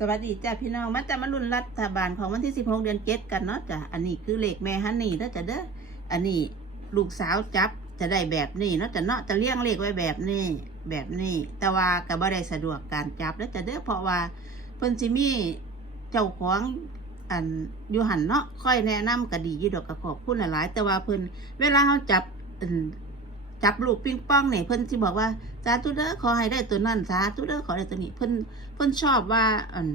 สวัสดีจ้าพี่น้องมาจะมาลุ้นรัฐบาลของวันที่ 16 เดือนเจ็ดกันเนาะจ้ะอันนี้คือเหลขแม่ฮันนี่แล้วจ้ะเด้ออันนี้ลูกสาวจับจะได้แบบนี้เนาะจ้ะเนาะจะเลี้ยงเลขไว้แบบนี้แบบนี้ แต่ว่าก็บ่ได้สะดวกการจับแล้วจ้ะเด้อเพราะว่าเพิ่นสิมีเจ้าของอันอยู่หันเนาะค่อยแนะนำก็ดีอยู่ดอกก็ขอบคุณหลายๆแต่ว่าเพิ่นเวลาเฮาจับ จับลูกปิงป้องเนี่ยเพิ่นที่บอกว่าสาธุเด้อขอให้ได้ตัวนั่นสาธุเด้อขอได้ตัวนี้ เพิ่นเพิ่นชอบว่าอัน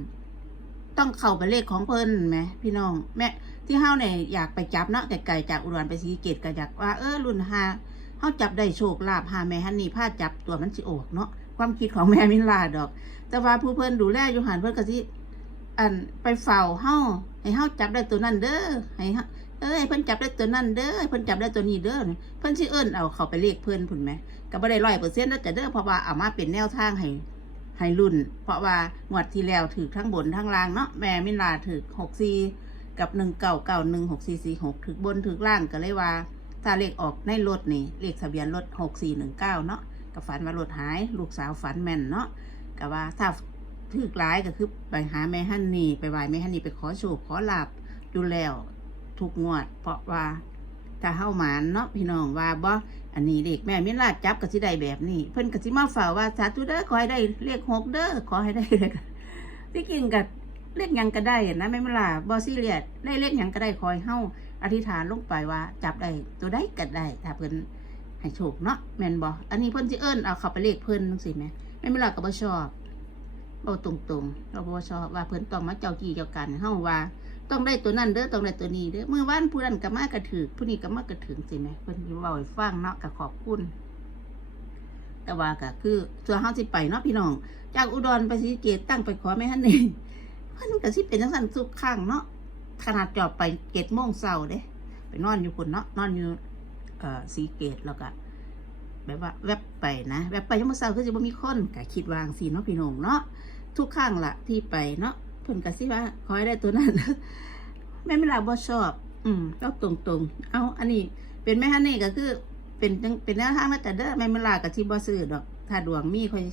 ต้องเข้าไปเลขของเพิ่นไหมพี่น้องแม่ที่เฮาเนี่ยอยากไปจับเนาะไกลๆจากอุดรไปศรีเกตก็อยากว่าเออรุ่นหาเฮาจับได้โชคลาภหาแม่ฮันนี่พาจับตัวมันสิออกเนาะความคิดของแม่มิลาดอก แต่ว่าผู้เพิ่นดูแลอยู่หันเพิ่นก็สิอันไปเฝ้าเฮาให้เฮาจับได้ตัวนั้นเด้อให้ เอ้ยเพิ่นจับได้ตัวนั่นเด้อเพิ่นจับได้ตัวนี้เด้อเพิ่นสิเอิ้นเอาเขาไปเลขเพิ่นพุ่นไหมก็บ่ได้ร้อยเปอร์เซ็นต์แล้วจะเด้อเพราะว่าเอามาเป็นแนวทางให้ให้รุ่น เพราะว่างวดที่แล้วถือทั้งบนทั้งล่างเนาะแม่มิลาถือหกสี่กับหนึ่งเก้าเก้าหนึ่งหกสี่สี่หกถือบนถือล่างก็เลยว่า ถ้าเลขออกในรถนี่เลขทะเบียนรถหกสี่หนึ่งเก้าเนาะก็ฝันว่ารถหาย ลูกสาวฝันแม่นเนาะก็ว่าถ้าถือร้ายก็คือไปหาแม่ฮันนี่ไปไหว้แม่ฮันนี่ไปขอโชคขอลาบดูแล้ว ทุกงวด เพราะว่าถ้าเฮาหมานเนาะพี่น้องว่าบ่อันนี้เด็กแม่มิลาจับก็สิได้แบบนี้ เพิ่นก็สิมาฝ่าว่าสาธุเด้อขอให้ได้เลขหกเด้อขอให้ได้เลขที่กินกับเลขยังก็ได้นะแม่มิลาบ่ซีเรียสได้เลขยังก็ได้คอยเฮาอธิษฐานลงไปว่า จับได้ตัวใดก็ได้ถ้าเพิ่นให้โชคเนาะแม่นบ่อันนี้เพิ่นสิเอิ้นเอาเข้าไปเลขเพิ่นจังซี่แหมแม่มิลาก็บ่ชอบ เอาตรงๆเราบ่ชอบว่าเพิ่นต้องมาเจ้ากี้เจ้ากันเฮาว่า ต้องได้ตัวนั้นเด้อต้องได้ตัวนี้เด้อเมื่อวานผู้นั้นก็มากระถือผู้นี้ก็มากระถือสิแหมเพิ่นสิเว้าให้ฟังเนาะก็ขอบคุณแต่ว่าก็คือส่วนเฮาสิไปเนาะพี่น้อง จากอุดรไปศรีสะเกตตั้งไปขอแม่ฮันนี่เพิ่นก็สิเป็นจังซั่นทุกครั้งเนาะขนาดจอบไป7:00นเช้าเด้ไปนอนอยู่พุ่นเนาะนอนอยู่เอ่อศรีเกตแล้วก็ แบบว่าแวบไปนะแวบไปยังมื้อเช้าคือสิบ่มีคนก็คิดวางสิเนาะพี่น้องเนาะทุกครั้งละที่ไปเนาะเพิ่นก็สิว่าขอให้ได้ตัวนั้นแม่ไม่ลาบ่ชอบ อืมก็ตรงๆ เอาอันนี้ เป็นแม่ฮันนี่ก็คือ เป็นเป็นแนวทางนะแต่เด้อแม่ไม่ลาก็สิบ่ซื้อดอก ถ้าดวงมีค่อย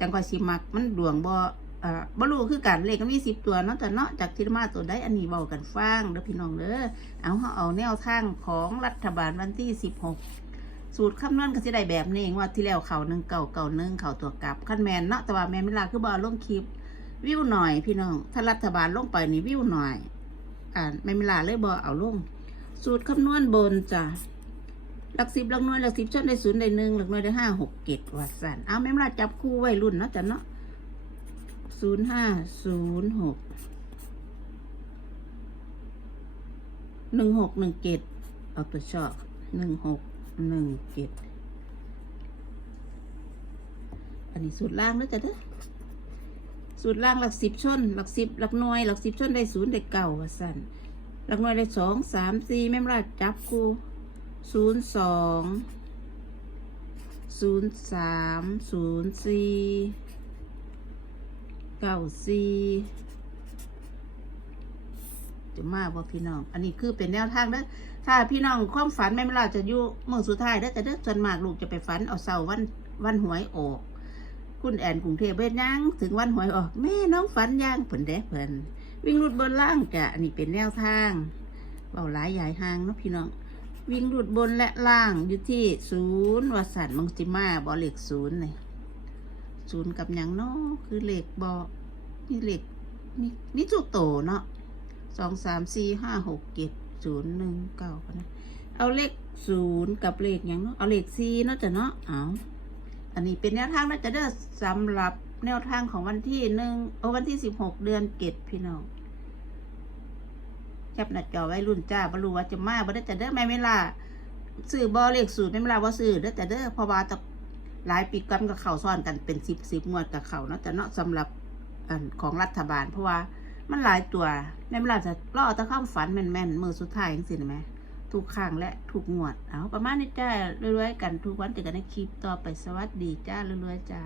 จังค่อยสิมัก มันดวงบ่เอ่อบ่รู้คือกันเลขก็มี10ตัวเนาะแต่เนาะจากที่มาตัวใดอันนี้เว้ากันฟังเด้อพี่น้องเด้อเอาเฮาเอาแนวทางของรัฐบาลวันที่16 สูตรคำนวณก็สิได้แบบนี้งว่าที่แล้วเขา1 9 9 1เก่าเก่าหนึ่งเขาตัวกลับคันแมนเนาะแต่ว่าแม่ไม่ลาคือบอาลงคลิป วิวหน่อยพี่น้องถ้ารัฐบาลลงไปนี่วิวหน่อย อ่าไม่มีลาเลยบอเอาลง สูตรคำนวณบนจ้ะหลักสิบหลักหน่วยหลักสิบชนได้ศูนย์ได้หนึ่งหลักหน่วยได้ห้าหกเกตวัดสันเอาแม่มลาจับคู่ไว้รุ่นเนาะจ้ะเนาะศูนย์ห้าศูนย์หกหนึ่งหกหนึ่งเกตเอาตัวชอบหนึ่งหก หนึ่งเกตอันนี้สูตรล่างแล้วจ้ะเด้อสูตรล่างหลักสิบชนหลักสิบหลักหน่วยหลักสิบชนได้ศูนย์ได้เก่าสั่นหลักหน่วยได้สองสามสี่แม่มราจับกูศูนย์สองศูนย์สามศูนย์สี่เก้าสี่ จะมาบอกพี่น้อง อันนี้คือเป็นแนวทางเด้อถ้าพี่น้องความฝันแม่มราจะอยู่เมืองสุดท้ายได้อแต่เด้อส่วนมากลูกจะไปฝันเอาเสาวันวันหวยออก คุณแอนกรุงเทพเบ็ดยังถึงวันหวยออกแม่น้องฝันย่างเพิ่นเด้เพิ่นวิ่งรุดบนล่างจะอันนี้เป็นแนวทางเบาหลายใหญ่หางเนาะพี่น้องวิ่งรุดบนและล่างอยู่ที่ศูนย์วสันมังสิมาบอเหล็กศูนย์เลยศูนย์กับยังเนาะคือเหล็กบอนี่เหล็กนี่นี่จุโตเนาะ สองสามสี่ห้าหกเจ็ดศูนย์หนึ่งเก้ากันนะ เอาเลขศูนย์กับเลขหยังเนาะเอาเลขสี่เนาะจ้ะเนาะเอาอันนี้เป็นแนวทางนะจะเด้อสำหรับแนวทางของวันที่หนึ่งโอ้วันที่สิบหกเดือนเกตพี่น้องแคปหน้าจอไว้รุ่นจ้าบรูว่าจะมาบ่ได้จะเด้อแม่เวลาซื้อบอเลขสูตรแม่เวลาว่าซื้อเด้อจะเด้อเพราะว่าจะหลายปีกันกับเข่าซ้อนกันเป็นสิบสิบงวดกับเขาเนาะแต่เนาะสำหรับอันของรัฐบาลเพราะว่า มันหลายตัวแม่เวลาจะล่อตะข้ามฝันแม่นๆมือสุดท้ายจริงๆไหมถูกขังและถูกงวด เอาประมาณนี้จ้าเรื่อยๆกันทุกวันเจอกันในคลิปต่อไปสวัสดีจ้าเรื่อยๆจ้า